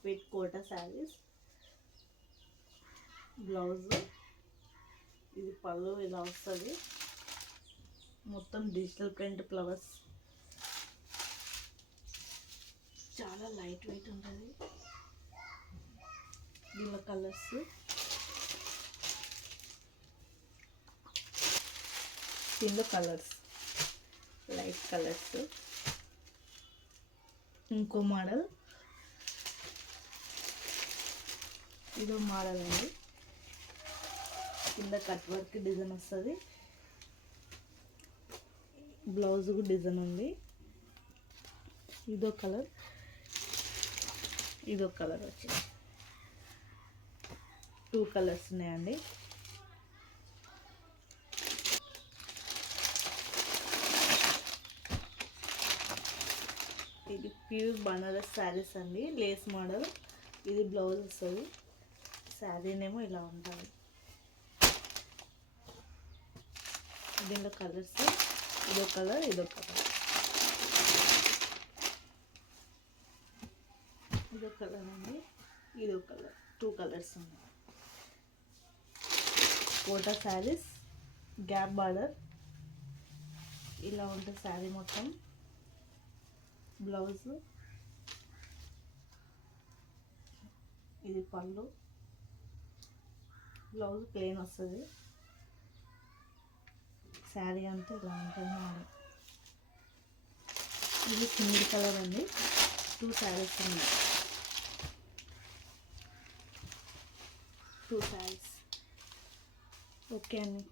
Light weight Kota saris. Blouse ఇది పళ్ళు ఇలా వస్తుంది. మొత్తం డిజిటల్ ప్రింట్ ఫ్లవర్స్, చాలా లైట్ వెయిట్ ఉంటుంది. దీనిలో కలర్స్ లైట్ కలర్స్. ఇంకో మోడల్, ఇదో మోడల్ అండి. కింద కట్ వర్క్ డిజైన్ వస్తుంది. బ్లౌజ్కు డిజైన్ ఉంది. ఇదో కలర్ వచ్చింది. 2 కలర్స్ ఉన్నాయండి. ఇది ప్యూర్ బనారస్ శారీస్ అండి, లేస్ మోడల్. ఇది బ్లౌజ్ వస్తుంది. శారీనేమో ఇలా ఉంటుంది. దీనిలో కలర్స్ ఇదో కలర్ ఇదో కలర్ అండి. ఇదో కలర్. 2 కలర్స్ ఉన్నాయి. కోటా శారీస్, గ్యాప్ బార్డర్ ఇలా ఉంటుంది శారీ మొత్తం. బ్లౌజ్ ఇది పళ్ళు. బ్లౌజ్ ప్లెయిన్ వస్తుంది. శారీ అంతా ఇలా ఉంటుంది. ఇది సింగిల్ కలర్ అండి. 2 శారీస్ ఉన్నాయి. 2 శారీస్. ఓకే అండి.